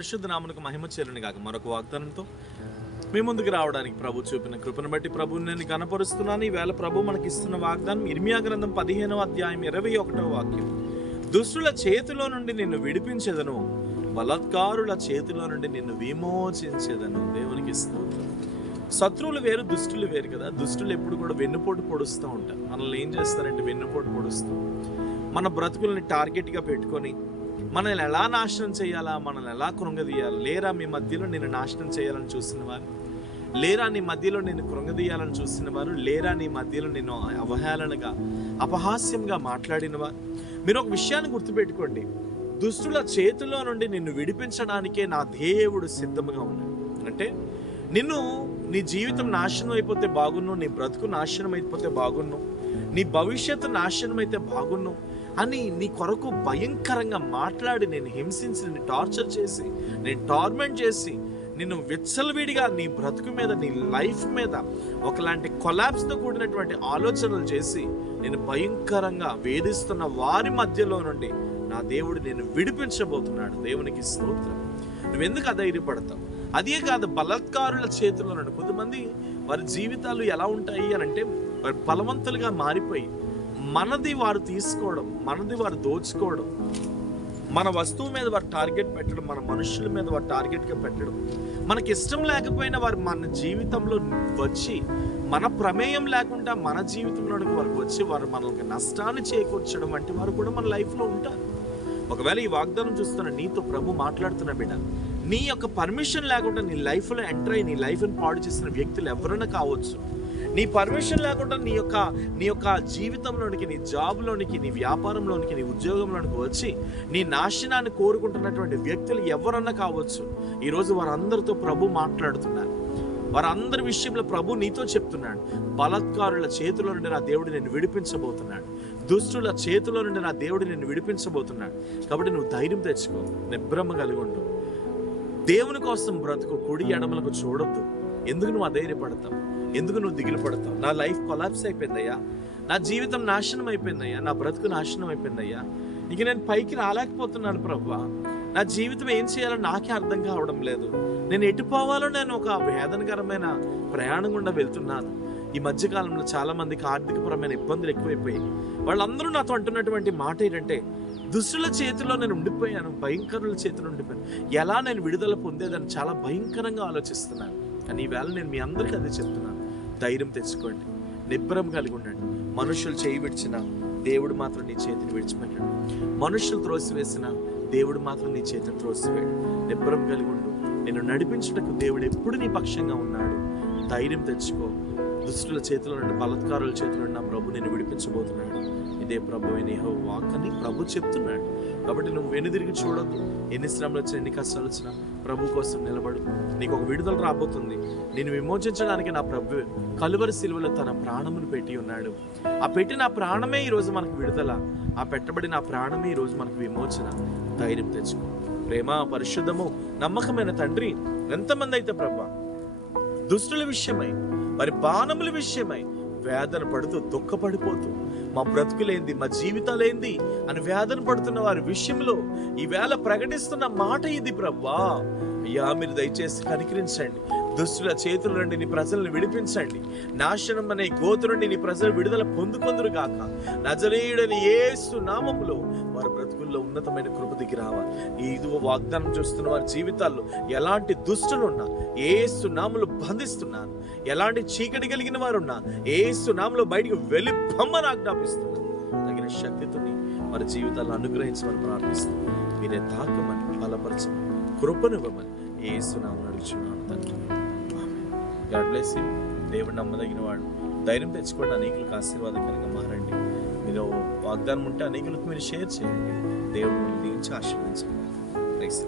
పరిశుద్ధ నామమునకు మహిమ చెల్లును గాక. మరొక వాగ్దానంతో మీ ముందుకు రావడానికి ప్రభు చూపిన కృపను బట్టి ప్రభువుని నేను కనపరుస్తున్నాను. ఈవేళ ప్రభు మనకి ఇస్తున్న వాగ్దానం ఇర్మియా గ్రంథం 15వ అధ్యాయం 21వ వాక్యం. దుష్టుల చేతిలో నుండి నిన్ను విడిపించెదను, బలాత్కారుల చేతిలో నుండి నిన్ను విమోచించెదను. దేవునికి స్తోత్రం. శత్రువులు వేరు, దుష్టులు వేరు కదా. దుష్టులు ఎప్పుడు కూడా వెన్నుపోటు పొడుస్తూ ఉంటారు. మనల్ని ఏం చేస్తారంటే వెన్నుపోటు పొడుస్తూ మన బ్రతుకుల్ని టార్గెట్గా పెట్టుకొని మనల్ని ఎలా నాశనం చేయాలా, మనల్ని ఎలా కృంగదీయాలి. లేరా మీ మధ్యలో నేను నాశనం చేయాలని చూసిన వారు, లేరా నీ మధ్యలో నేను కృంగదీయాలని చూసిన వారు, లేరా నీ మధ్యలో నేను అవహేళనగా అపహాస్యంగా మాట్లాడిన వారు. మీరు ఒక విషయాన్ని గుర్తుపెట్టుకోండి, దుష్టుల చేతిలో నుండి నిన్ను విడిపించడానికే నా దేవుడు సిద్ధంగా ఉన్నాడు. అంటే నీ జీవితం నాశనం అయిపోతే బాగున్ను, నీ బ్రతుకు నాశనం అయిపోతే బాగున్ను, నీ భవిష్యత్తు నాశనం అయితే బాగున్ను అని నీ కొరకు భయంకరంగా మాట్లాడి నేను హింసించి, నేను టార్చర్ చేసి, నేను టార్మెంట్ చేసి, నిన్ను విచ్చలవిడిగా నీ బ్రతుకు మీద, నీ లైఫ్ మీద ఒకలాంటి కొలాప్స్తో కూడినటువంటి ఆలోచనలు చేసి నేను భయంకరంగా వేధిస్తున్న వారి మధ్యలో నుండి నా దేవుడు నేను విడిపించబోతున్నాడు. దేవునికి స్తోత్రం. నువ్వెందుకు అధైర్యపడతావు? అదే కాదు, బలాత్కారుల చేతుల్లో నుండి కొంతమంది వారి జీవితాలు ఎలా ఉంటాయి అని అంటే వారు బలవంతులుగా మారిపోయి మనది వారు తీసుకోవడం, మనది వారు దోచుకోవడం, మన వస్తువు మీద వారు టార్గెట్ పెట్టడం, మన మనుషుల మీద వారు టార్గెట్గా పెట్టడం, మనకి ఇష్టం లేకపోయినా వారు మన జీవితంలో వచ్చి మన ప్రమేయం లేకుండా మన జీవితంలోనికి వారికి వచ్చి వారు మనకి నష్టాన్ని చేకూర్చడం వంటి వారు కూడా మన లైఫ్లో ఉంటారు. ఒకవేళ ఈ వాగ్దానం చూస్తున్న నీతో ప్రభు మాట్లాడుతున్న బిడ్డ, నీ యొక్క పర్మిషన్ లేకుండా నీ లైఫ్లో ఎంటర్ అయ్యి నీ లైఫ్ని పాడు చేసిన వ్యక్తులు ఎవరైనా కావచ్చు. నీ పర్మిషన్ లేకుండా నీ యొక్క జీవితంలోనికి, నీ జాబ్లోనికి, నీ వ్యాపారంలోనికి, నీ ఉద్యోగంలోనికి వచ్చి నీ నాశనాన్ని కోరుకుంటున్నటువంటి వ్యక్తులు ఎవరన్నా కావచ్చు. ఈరోజు వారందరితో ప్రభు మాట్లాడుతున్నారు. వారందరి విషయంలో ప్రభు నీతో చెప్తున్నాడు, బలాత్కారుల చేతిలో నుండి నా దేవుడు నేను విడిపించబోతున్నాడు, దుష్టుల చేతిలో నుండి నా దేవుడు నేను విడిపించబోతున్నాడు. కాబట్టి నువ్వు ధైర్యం తెచ్చుకో, నిబ్రహ్మ కలిగి ఉండు, దేవుని కోసం బ్రతుకు, కుడి ఎడమలకు చూడొద్దు. ఎందుకు నువ్వు అధైర్యపడతావు? ఎందుకు నువ్వు దిగులు పడతావు? నా లైఫ్ కొలాప్స్ అయిపోయిందయ్యా, నా జీవితం నాశనం అయిపోయిందయ్యా, నా బ్రతుకు నాశనం అయిపోయిందయ్యా, ఇక నేను పైకి రాలేకపోతున్నాను ప్రభువా, నా జీవితం ఏం చేయాలో నాకే అర్థం కావడం లేదు, నేను ఎటు పోవాలో నేను ఒక వేదనకరమైన ప్రయాణం గుండా వెళ్తున్నాను. ఈ మధ్యకాలంలో చాలా మందికి ఆర్థికపరమైన ఇబ్బందులు ఎక్కువైపోయాయి. వాళ్ళందరూ నాతో అంటున్నటువంటి మాట ఏంటంటే, దుష్టుల చేతిలో నేను ఉండిపోయాను, భయంకరుల చేతిలో ఉండిపోయాను, ఎలా నేను విడుదల పొందేదని చాలా భయంకరంగా ఆలోచిస్తున్నాను. కానీ ఈవేళ నేను మీ అందరికీ అదే చెప్తున్నాను, ధైర్యం తెచ్చుకోండి, నిబ్బరం కలిగి ఉండండి. మనుషులు చేయి విడిచిన దేవుడు మాత్రం నీ చేతిని విడిచిపెట్టాడు. మనుషులు త్రోసివేసిన దేవుడు మాత్రం నీ చేతిని త్రోసివేయడు. నిబ్బరం కలిగి ఉండు. నేను నడిపించుటకు దేవుడు ఎప్పుడు నీ పక్షంగా ఉన్నాడు. ధైర్యం తెచ్చుకో. దుష్టుల చేతిలో నుండి, బలాత్కారుల చేతిలో నుండి నా ప్రభు నేను విడిపించబోతున్నాడు. ఇదే ప్రభు అయిన యెహోవా వాక్ అని ప్రభు చెప్తున్నాడు. కాబట్టి నువ్వు వెనుదిరిగి చూడొద్దు. ఎన్ని శ్రమలు వచ్చినా, ఎన్ని కష్టాలు వచ్చినా ప్రభు కోసం నిలబడు. నీకు ఒక విడుదల రాబోతుంది. నేను విమోచించడానికి నా ప్రభు కలువరి శిలువలో తన ప్రాణమును పెట్టి ఉన్నాడు. ఆ పెట్టిన ప్రాణమే ఈరోజు మనకు విడుదల, ఆ పెట్టబడిన ప్రాణమే ఈరోజు మనకు విమోచన. ధైర్యం తెచ్చుకో. ప్రేమ, పరిశుద్ధము, నమ్మకమైన తండ్రి, ఎంతమంది అయితే ప్రభా దుష్టుల విషయమై, వారి బాణముల విషయమై వేదన పడుతూ, దుఃఖపడిపోతూ, మా బ్రతుకులేంది, మా జీవితాలేంది అని వేదన పడుతున్న వారి విషయంలో ఈవేళ ప్రకటిస్తున్న మాట ఇది ప్రభా. అయ్యా, మీరు దయచేసి కనికరించండి. దుష్టుల చేతుల నుండి నీ ప్రజలను విడిపించండి. నాశనం అనే గోతు నుండి నీ ప్రజలు విడుదల పొందుకొందురు గాక. నజరేయుడని యేసు నామములో వారి బ్రతుకుల్లో ఉన్నతమైన కృప దిగి రావాలి. ఇదిగో వాగ్దానం చూస్తున్న వారి జీవితాల్లో ఎలాంటి దుష్టులున్నా యేసు నామములో బంధిస్తున్నాను. ఎలాంటి చీకటి కలిగిన వారున్నా యేసు నామములో బయటికి వెళ్ళిపోమ్మని ఆజ్ఞాపిస్తున్నాను. తగిన శక్తితోని వారి జీవితాలను అనుగ్రహించమని ప్రార్థిస్తున్నాను. మీరే తాకమని, బలపరచమని, కృపనివ్వమని యేసు నామములో అడుగుచున్నాను తండ్రి. God bless you. దేవుడు నమ్మదగిన వాడు. ధైర్యం తెచ్చుకోండి. అనేకులకు ఆశీర్వాదకరంగా మారండి. మీరు వాగ్దానం ఉంటే అనేకులకు మీరు షేర్ చేయండి. దేవుడు దీవించి ఆశీర్వదించండి. ప్రైజ్.